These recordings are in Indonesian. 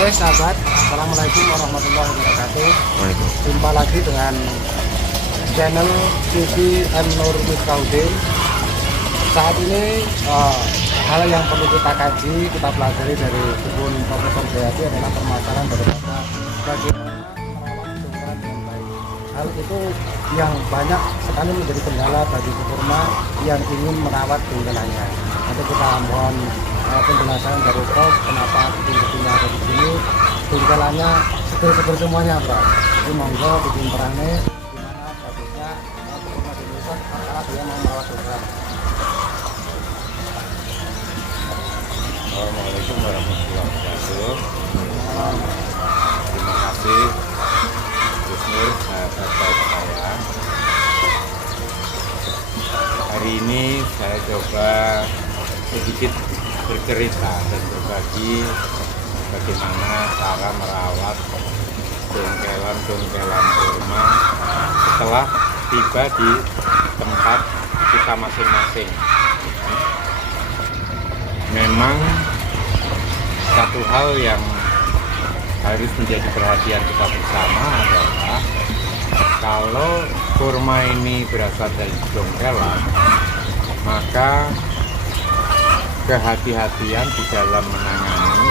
Oke sahabat, Assalamualaikum warahmatullahi wabarakatuh. Waalaikumsalam. Jumpa lagi dengan channel TV M Nur Miftahudin. Saat ini hal yang perlu kita kaji, kita pelajari dari kebun Profesor Jayadi adalah permasalahan daripada bagaimana merawat tumbuhan dengan baik. Hal itu yang banyak sekali menjadi kendala bagi pekurma yang ingin merawat tunggalannya. Nanti kita mohon penjelasan dari Prof kenapa kebun-kebunnya ada di sini, tunggalannya seger-seger semuanya, Bro. Jadi monggo bikin terangnya gimana bagusnya pekurma di Indonesia kalau dia mau merawat tunggalan. Assalamualaikum warahmatullahi wabarakatuh. Terima kasih Gus Nur, sahabat saya. Hari ini saya coba sedikit bercerita dan berbagi bagaimana cara merawat dongkelan kurma setelah tiba di tempat kita masing-masing. Memang satu hal yang harus menjadi perhatian kita bersama adalah kalau kurma ini berasal dari dongkelan, maka kehati-hatian di dalam menangani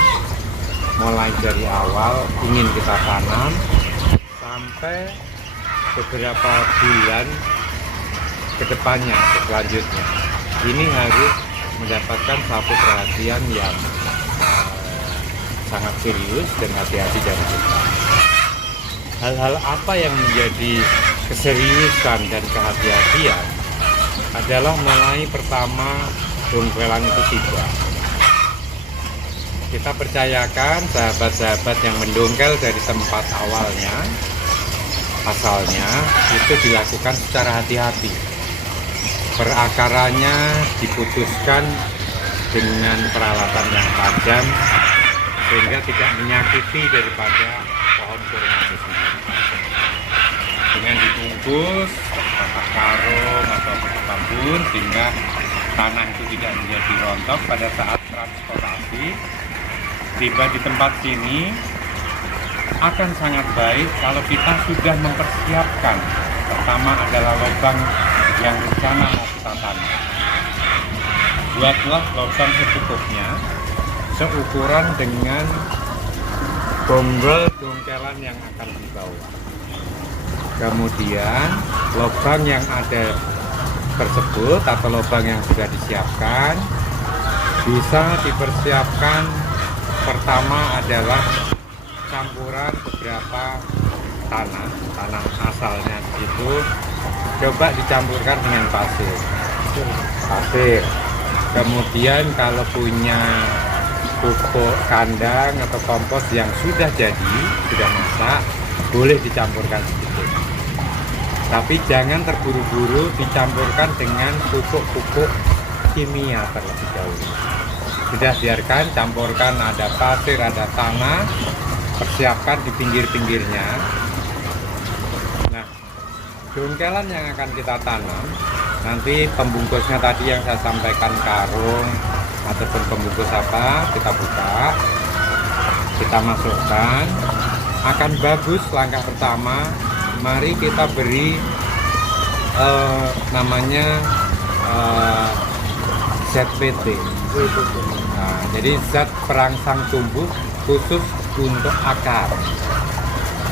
mulai dari awal ingin kita tanam sampai beberapa bulan ke depannya selanjutnya ini harus mendapatkan satu perhatian yang sangat serius dan hati-hati dari kita. Hal-hal apa yang menjadi keseriusan dan kehati-hatian adalah mulai pertama dongkelan itu tiba. Kita percayakan sahabat-sahabat yang mendongkel dari tempat awalnya, asalnya, itu dilakukan secara hati-hati. Perakarannya diputuskan dengan peralatan yang tajam sehingga tidak menyakiti daripada pohon kurma itu sendiri. Dengan dibungkus pakai karung atau bambu sehingga tanah itu tidak menjadi rontok pada saat transportasi tiba di tempat sini akan sangat baik kalau kita sudah mempersiapkan. Pertama adalah lubang yang rencana mau kita tanam. Buatlah lubang secukupnya, seukuran dengan bonggol dongkelan yang akan dibawa. Kemudian lubang yang ada tersebut atau lubang yang sudah disiapkan bisa dipersiapkan. Pertama adalah campuran beberapa tanah asalnya itu coba dicampurkan dengan pasir. Kemudian kalau punya pupuk kandang atau kompos yang sudah jadi, sudah masak, boleh dicampurkan sedikit. Tapi jangan terburu-buru dicampurkan dengan pupuk-pupuk kimia terlebih dahulu. Sudah biarkan, campurkan, ada pasir, ada tanah, persiapkan di pinggir-pinggirnya. Nah, dongkelan yang akan kita tanam, nanti pembungkusnya tadi yang saya sampaikan karung ataupun pembungkus apa, kita buka, kita masukkan. Akan bagus langkah pertama, mari kita beri namanya ZPT. Nah, jadi zat perangsang tumbuh khusus untuk akar.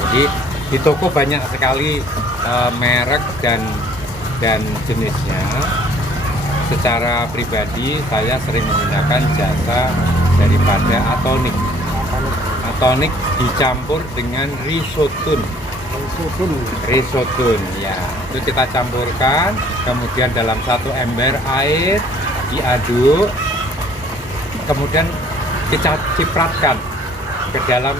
Jadi di toko banyak sekali merek dan jenisnya. Secara pribadi saya sering menggunakan jasa daripada Atonik. Atonik dicampur dengan Risotun ya, itu kita campurkan, kemudian dalam satu ember air diaduk, kemudian kita cipratkan ke dalam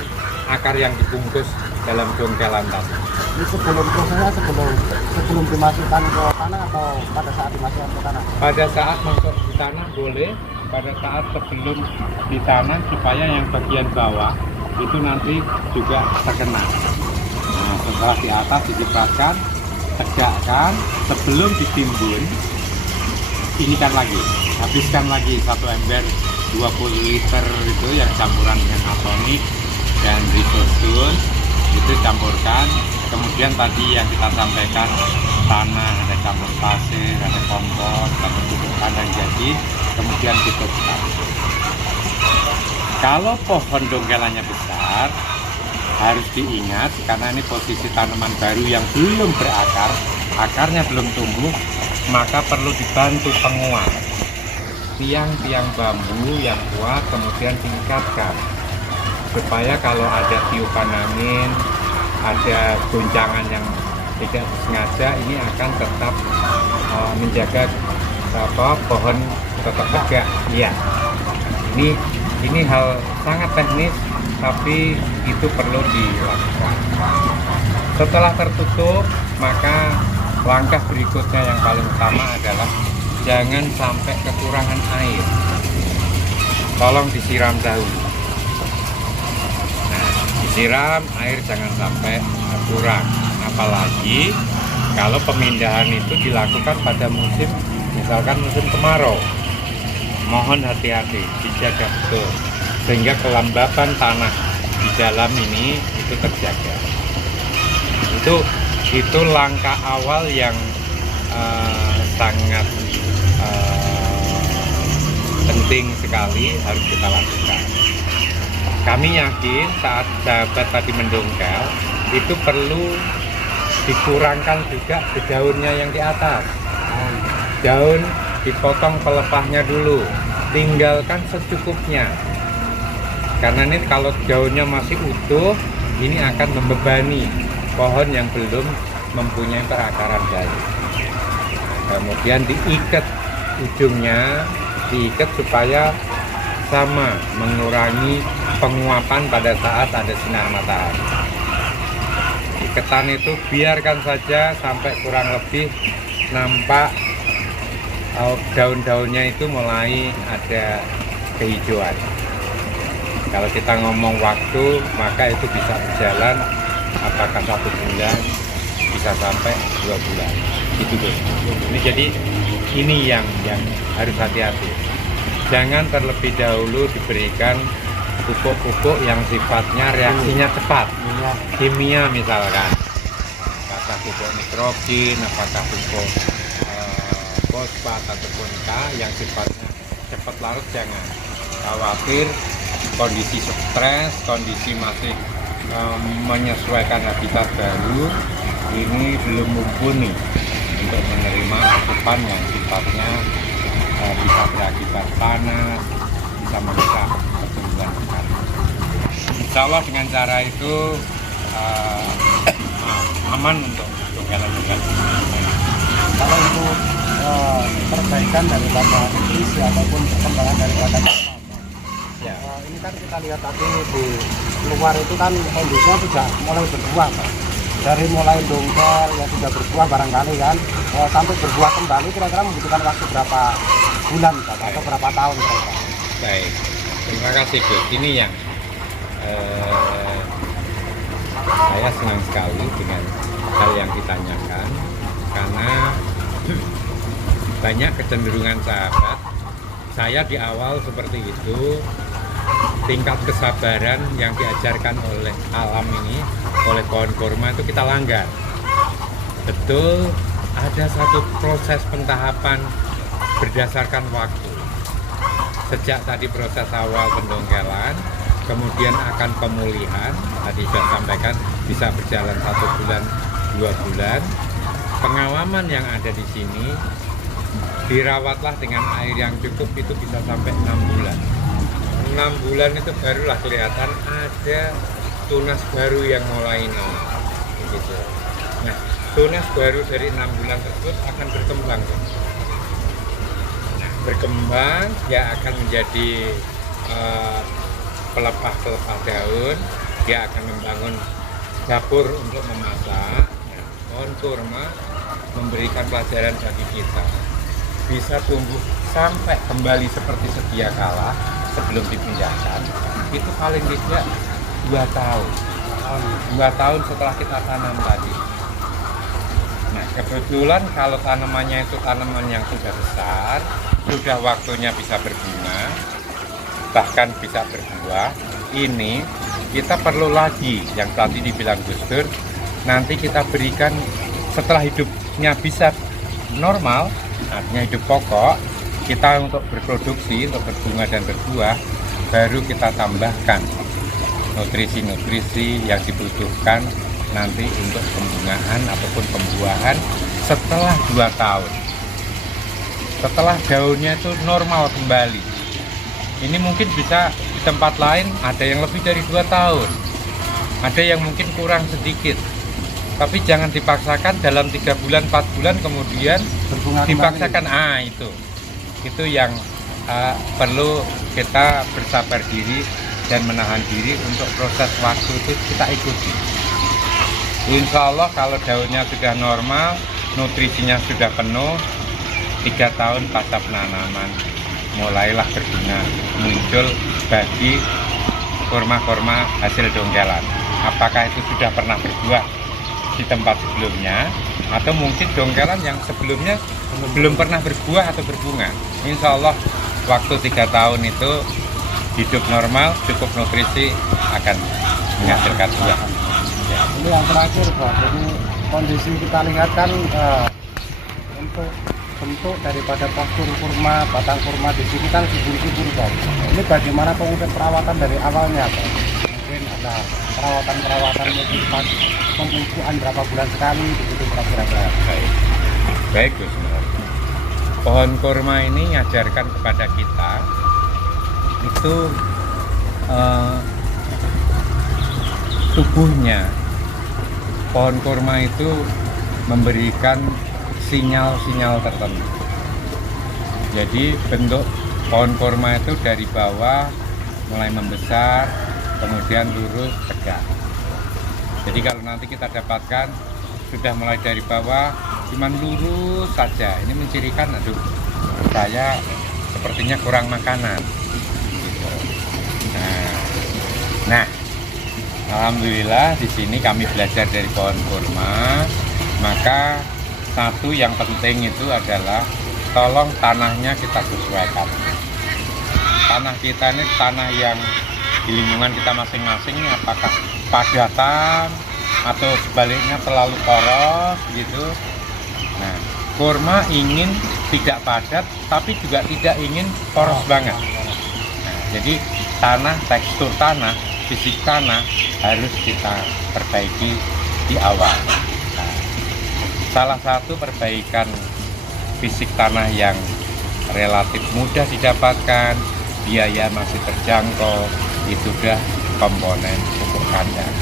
akar yang dibungkus dalam dongkelan tadi. Ini prosesnya sebelum dimasukkan ke tanah atau pada saat dimasukkan ke tanah? Pada saat masuk di tanah boleh, pada saat sebelum di tanah supaya yang bagian bawah itu nanti juga terkena. Nah, setelah di atas dicipratkan, tegakkan, sebelum ditimbun, inikan lagi, habiskan lagi satu ember 20 liter itu yang campuran dengan atonik, dan ricozone itu campurkan. Kemudian tadi yang kita sampaikan tanah, ada campur pasir, ada kompos, ada pupuk kandang jadi, kemudian tutupkan. Kalau pohon dongkelannya besar, harus diingat karena ini posisi tanaman baru yang belum berakar, akarnya belum tumbuh, maka perlu dibantu penguat. Tiang-tiang bambu yang kuat kemudian diikatkan supaya kalau ada tiupan angin, ada goncangan yang tidak sengaja, ini akan tetap menjaga pohon tetap tegak. Ya, ini hal sangat teknis, tapi itu perlu dilakukan. Setelah tertutup, maka langkah berikutnya yang paling utama adalah jangan sampai kekurangan air. Tolong disiram dahulu. Nah, disiram air jangan sampai kurang. Apalagi kalau pemindahan itu dilakukan pada musim, misalkan musim kemarau. Mohon hati-hati, dijaga betul sehingga kelembapan tanah di dalam ini itu terjaga. Itu langkah awal yang sangat penting sekali harus kita lakukan. Kami yakin saat sahabat tadi mendongkel itu perlu dikurangkan juga daunnya yang di atas. Daun dipotong pelepahnya dulu, tinggalkan secukupnya. Karena ini kalau daunnya masih utuh, ini akan membebani pohon yang belum mempunyai perakaran baik. Kemudian diikat ujungnya, diikat supaya sama mengurangi penguapan pada saat ada sinar matahari. Ikatan itu biarkan saja sampai kurang lebih nampak daun-daunnya itu mulai ada kehijauan. Kalau kita ngomong waktu, maka itu bisa berjalan apakah 1 bulan, bisa sampai 2 bulan. Itu tuh. Ini jadi ini yang harus hati-hati. Jangan terlebih dahulu diberikan pupuk-pupuk yang sifatnya reaksinya cepat, kimia misalkan. Apakah pupuk nitrogen, apakah pupuk fosfat ataupun K yang sifatnya cepat larut, jangan. Khawatir kondisi stres, kondisi masih menyesuaikan habitat baru, ini belum mumpuni untuk menerima asupan yang sifatnya bisa berakibat panas, bisa merusak pertumbuhan akar. Insya Allah dengan cara itu aman untuk dongkelan-dongkelan. Kalau untuk perbaikan daripada isi ataupun perkembangan daripada Ya. Ini kan kita lihat tadi di luar itu kan kondisinya sudah mulai berbuah, Pak. Dari mulai dongkel yang sudah berbuah barangkali kan, sampai berbuah kembali kira-kira membutuhkan waktu berapa bulan, Pak, atau berapa tahun kira-kira? Baik, terima kasih Gus. Ini yang saya senang sekali dengan hal yang ditanyakan, karena banyak kecenderungan sahabat. Saya di awal seperti itu, tingkat kesabaran yang diajarkan oleh alam ini, oleh pohon kurma itu kita langgar. Betul, ada satu proses pentahapan berdasarkan waktu. Sejak tadi proses awal pendongkelan, kemudian akan pemulihan, tadi sudah sampaikan bisa berjalan 1 bulan, 2 bulan. Pengalaman yang ada di sini, dirawatlah dengan air yang cukup, itu bisa sampai 6 bulan. 6 bulan itu barulah kelihatan ada tunas baru yang mulai naik. Gitu. Nah, tunas baru dari 6 bulan tersebut akan berkembang. Nah, berkembang, dia akan menjadi pelepah-pelepah daun, dia akan membangun dapur untuk memasak. Nah, pohon kurma memberikan pelajaran bagi kita. Bisa tumbuh sampai kembali seperti sedia kala sebelum dipindahkan, itu paling tidak 2 tahun. 2 tahun setelah kita tanam tadi. Nah, kebetulan kalau tanamannya itu tanaman yang sudah besar, sudah waktunya bisa berbunga, bahkan bisa berbuah, ini kita perlu lagi yang tadi dibilang Gus Dur, nanti kita berikan setelah hidupnya bisa normal, artinya hidup pokok, kita untuk berproduksi, untuk berbunga dan berbuah, baru kita tambahkan nutrisi-nutrisi yang dibutuhkan nanti untuk pembungaan ataupun pembuahan setelah 2 tahun. Setelah daunnya itu normal kembali. Ini mungkin bisa di tempat lain ada yang lebih dari 2 tahun. Ada yang mungkin kurang sedikit. Tapi jangan dipaksakan dalam 3 bulan, 4 bulan kemudian Berbunga dipaksakan. kembali. Itu yang perlu kita bersabar diri dan menahan diri untuk proses waktu itu kita ikuti. Insya Allah kalau daunnya sudah normal, nutrisinya sudah penuh, 3 tahun pasca penanaman mulailah berbunga, muncul bagi kurma-kurma hasil dongkelan. Apakah itu sudah pernah berbuah di tempat sebelumnya, atau mungkin dongkelan yang sebelumnya belum pernah berbuah atau berbunga. Insya Allah waktu 3 tahun itu hidup normal, cukup nutrisi, akan menghasilkan buah. Ini yang terakhir Pak, jadi kondisi kita lihat kan untuk bentuk daripada postur kurma, batang kurma di sini kan subur-subur Pak. Ini bagaimana konsep perawatan dari awalnya Pak? Mungkin ada perawatan mungkin pas pembukaan berapa bulan sekali, begitu kira-kira. Baik Gus Nur. Pohon kurma ini mengajarkan kepada kita itu tubuhnya. Pohon kurma itu memberikan sinyal-sinyal tertentu. Jadi bentuk pohon kurma itu dari bawah mulai membesar, kemudian lurus tegak. Jadi kalau nanti kita dapatkan sudah mulai dari bawah cuman lurus saja, ini mencirikan aduh saya sepertinya kurang makanan gitu. Nah alhamdulillah di sini kami belajar dari pohon kurma. Maka satu yang penting itu adalah tolong tanahnya kita sesuaikan. Tanah kita ini tanah yang di lingkungan kita masing-masing ini apakah padatan atau sebaliknya terlalu poros gitu. Nah, kurma ingin tidak padat tapi juga tidak ingin poros banget. Nah, jadi tanah, tekstur tanah, fisik tanah harus kita perbaiki di awal. Nah, salah satu perbaikan fisik tanah yang relatif mudah didapatkan, biaya masih terjangkau, itu udah komponen pupuk kandang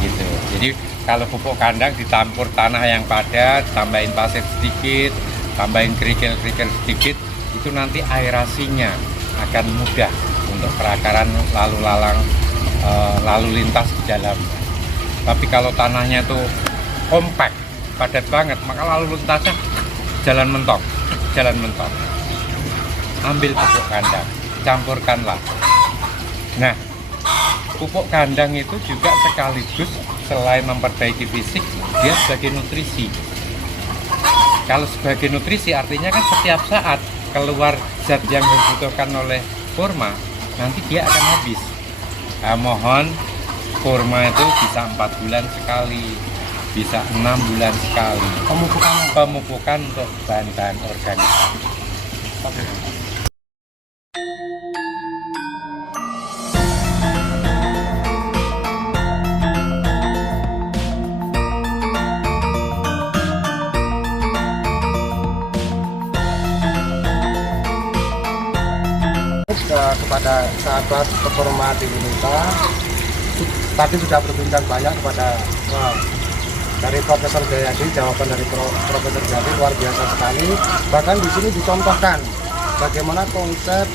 gitu. Jadi kalau pupuk kandang ditampur tanah yang padat, tambahin pasir sedikit, tambahin kerikil-kerikil sedikit, itu nanti aerasinya akan mudah untuk perakaran lalu lintas di dalamnya. Tapi kalau tanahnya itu kompak, padat banget, maka lalu lintasnya jalan mentok. Ambil pupuk kandang, campurkanlah. Nah, pupuk kandang itu juga sekaligus selain memperbaiki fisik, dia sebagai nutrisi. Kalau sebagai nutrisi artinya kan setiap saat keluar zat yang dibutuhkan oleh kurma, nanti dia akan habis. Nah, mohon kurma itu bisa 4 bulan sekali, bisa 6 bulan sekali. Pemupukan untuk bahan-bahan organik. Kepada sahabat pekurma di Indonesia, tadi sudah berbincang banyak kepada dari Profesor Jayadi, jawaban dari Profesor Jayadi luar biasa sekali. Bahkan di sini dicontohkan bagaimana konsep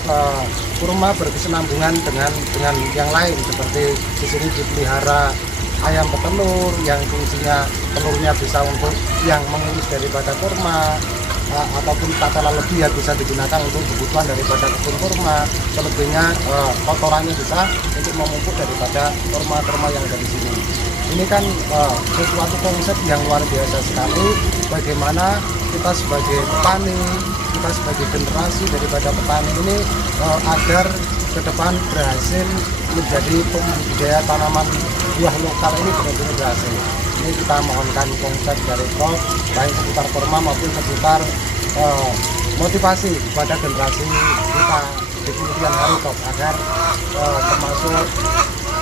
kurma berkesinambungan dengan yang lain, seperti di sini dipelihara ayam petelur yang fungsinya telurnya bisa untuk yang mengurus daripada kurma, ataupun tatanan lebih yang bisa digunakan untuk kebutuhan daripada kebun kurma. Selebihnya kotorannya bisa untuk memupuk daripada kurma-kurma yang ada di sini. Ini kan sesuatu konsep yang luar biasa sekali, bagaimana kita sebagai petani, kita sebagai generasi daripada petani ini agar ke depan berhasil menjadi pembudidaya tanaman buah lokal ini benar-benar berhasil. Ini kita mohonkan konsep dari Prof, baik seputar forma maupun seputar motivasi kepada generasi kita di kemudian hari Prof, agar termasuk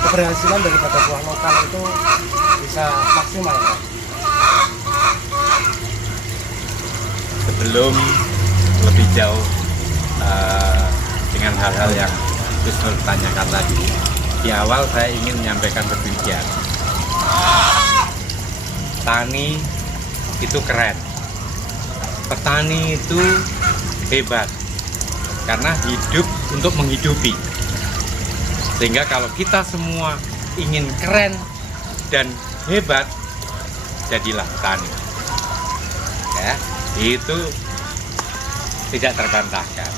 keberhasilan daripada buah lokal itu bisa maksimal. Sebelum lebih jauh dengan hal-hal yang Gus Nur tanyakan tadi, di awal saya ingin menyampaikan demikian. Tani itu keren, petani itu hebat karena hidup untuk menghidupi. Sehingga kalau kita semua ingin keren dan hebat, jadilah petani. Ya, itu tidak terbantahkan.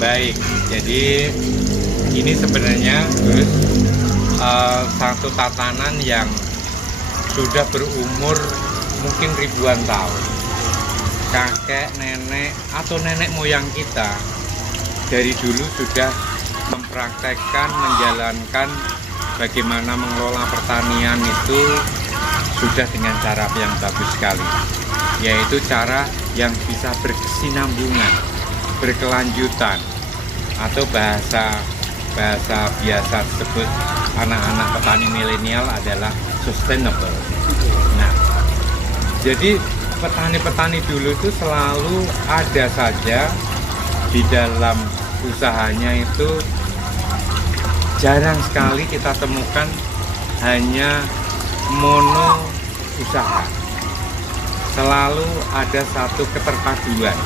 Baik, jadi ini sebenarnya Gus, satu tatanan yang sudah berumur mungkin ribuan tahun. Kakek, nenek, atau nenek moyang kita dari dulu sudah mempraktekkan, menjalankan bagaimana mengelola pertanian itu sudah dengan cara yang bagus sekali, yaitu cara yang bisa berkesinambungan, berkelanjutan, atau bahasa biasa disebut anak-anak petani milenial adalah sustainable. Nah, jadi petani-petani dulu itu selalu ada saja di dalam usahanya itu, jarang sekali kita temukan hanya mono usaha. Selalu ada satu keterpaduan,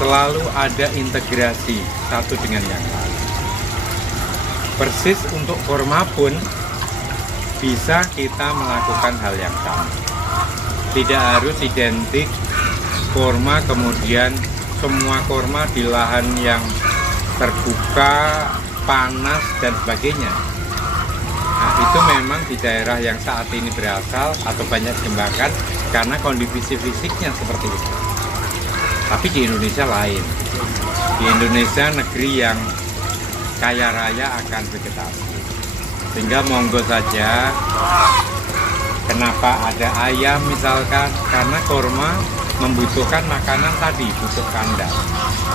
selalu ada integrasi satu dengan yang lain. Persis untuk kurma pun bisa kita melakukan hal yang sama. Tidak harus identik kurma kemudian semua kurma di lahan yang terbuka, panas dan sebagainya. Nah, itu memang di daerah yang saat ini berasal atau banyak dikembangkan karena kondisi fisiknya seperti itu. Tapi di Indonesia lain. Di Indonesia negeri yang kaya raya akan vegetasi. Sehingga monggo saja, kenapa ada ayam misalkan, karena kurma membutuhkan makanan tadi, pupuk kandang,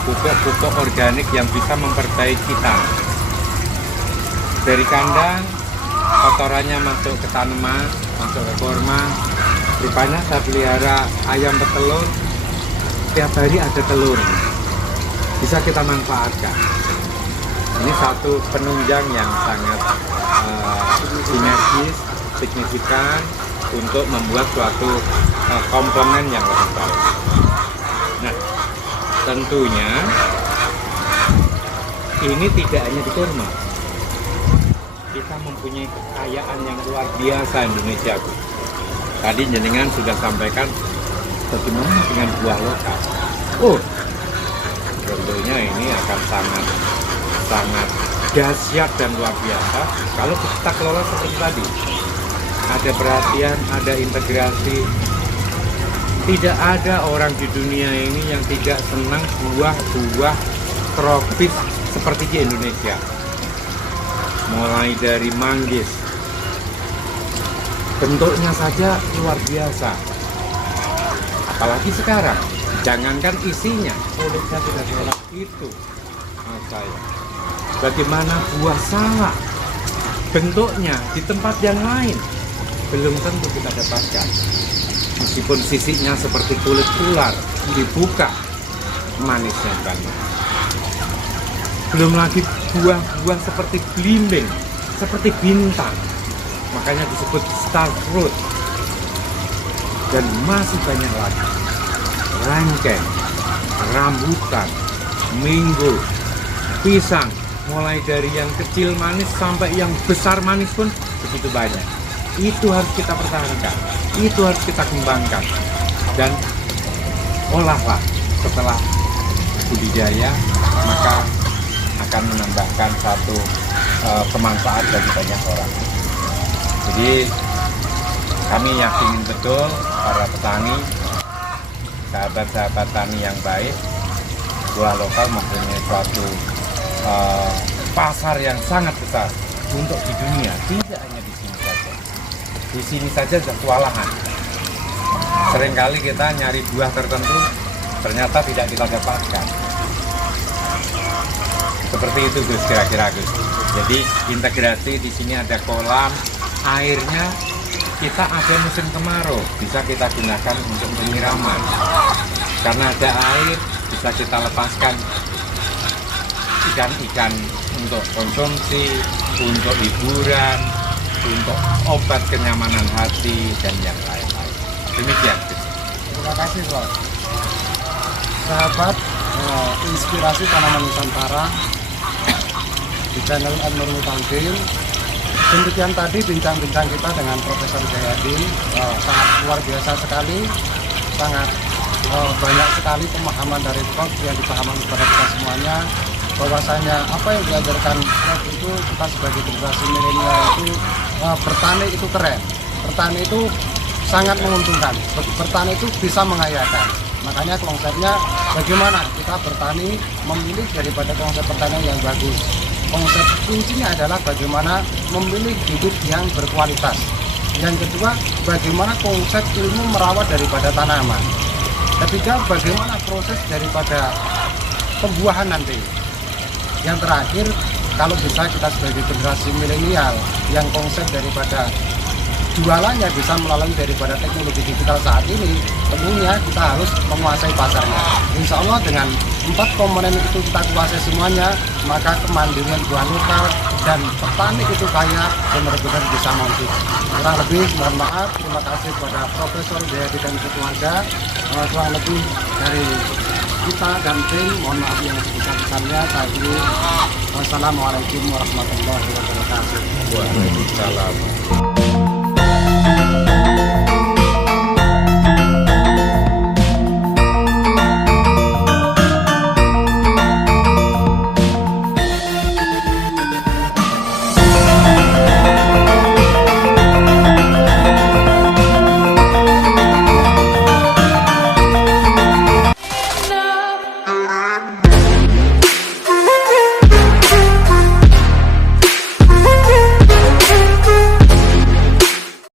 pupuk organik yang bisa memperbaiki tanah. Dari kandang, kotorannya masuk ke tanaman, masuk ke kurma. Rupanya saya pelihara ayam petelur, tiap hari ada telur, bisa kita manfaatkan. Ini satu penunjang yang sangat sinergis, signifikan untuk membuat suatu komponen yang lebih baik. Nah, tentunya ini tidak hanya di kurma. Kita mempunyai kekayaan yang luar biasa Indonesia, Bu. Tadi jenengan sudah sampaikan bagaimana dengan buah lokal. Tentunya ini akan sangat dahsyat dan luar biasa kalau kita kelola seperti tadi. Ada perhatian, ada integrasi. Tidak ada orang di dunia ini yang tidak senang buah-buah tropis seperti di Indonesia. Mulai dari manggis, bentuknya saja luar biasa. Apalagi sekarang, jangankan isinya, kulitnya sudah enak itu. Saya. Bagaimana buah salak, bentuknya di tempat yang lain belum tentu kita dapatkan. Meskipun sisiknya seperti kulit ular, dibuka, manisnya banyak. Belum lagi buah-buah seperti belimbing, seperti bintang, makanya disebut star fruit. Dan masih banyak lagi, rengkeng, rambutan, minggu, pisang, mulai dari yang kecil manis sampai yang besar manis pun begitu banyak. Itu harus kita pertahankan, itu harus kita kembangkan, dan olahlah setelah budidaya, maka akan menambahkan satu kemanfaat bagi banyak orang. Jadi kami yakin betul para petani, sahabat-sahabat tani yang baik, buah lokal mempunyai suatu pasar yang sangat besar untuk di dunia, tidak hanya di sini saja. Di sini saja sudah kewalahan. Seringkali kita nyari buah tertentu, ternyata tidak kita dapatkan. Seperti itu Gus, kira-kira Gus. Jadi integrasi di sini ada kolam, airnya kita ada musim kemarau, bisa kita gunakan untuk penyiraman. Karena ada air, bisa kita lepaskan ikan-ikan untuk konsumsi, untuk hiburan, untuk obat kenyamanan hati, dan yang lain-lain. Demikian. Terima kasih Bos. Sahabat inspirasi tanaman Nusantara di channel Nur Mutaudin. Demikian tadi bincang-bincang kita dengan Profesor Jayadi, sangat luar biasa sekali, sangat banyak sekali pemahaman dari Prof yang dipahamkan kepada kita semuanya, bahwasanya apa yang diajarkan Prof itu kita sebagai generasi milenial itu bertani itu keren, bertani itu sangat menguntungkan, bertani itu bisa mengayakan. Makanya konsepnya bagaimana kita bertani memilih daripada konsep pertanian yang bagus. Konsep kuncinya adalah bagaimana memilih bibit yang berkualitas. Yang kedua, bagaimana konsep ilmu merawat daripada tanaman. Ketiga, bagaimana proses daripada pembuahan nanti. Yang terakhir, kalau bisa kita sebagai generasi milenial yang konsep daripada jualannya bisa melalui daripada teknologi digital saat ini, tentunya kita harus menguasai pasarnya. Insya Allah dengan 4 komponen itu kita kuasai semuanya, maka kemandirian buah lokal dan petani itu kaya benar-benar bisa mampu. Kurang lebih mohon maaf, terima kasih kepada Profesor Jayadi dan keluarga. Kurang lebih dari kita dan tim, mohon maaf yang sebesar-besarnya. Saya ini wassalamualaikum warahmatullahi wabarakatuh. Waalaikumsalam.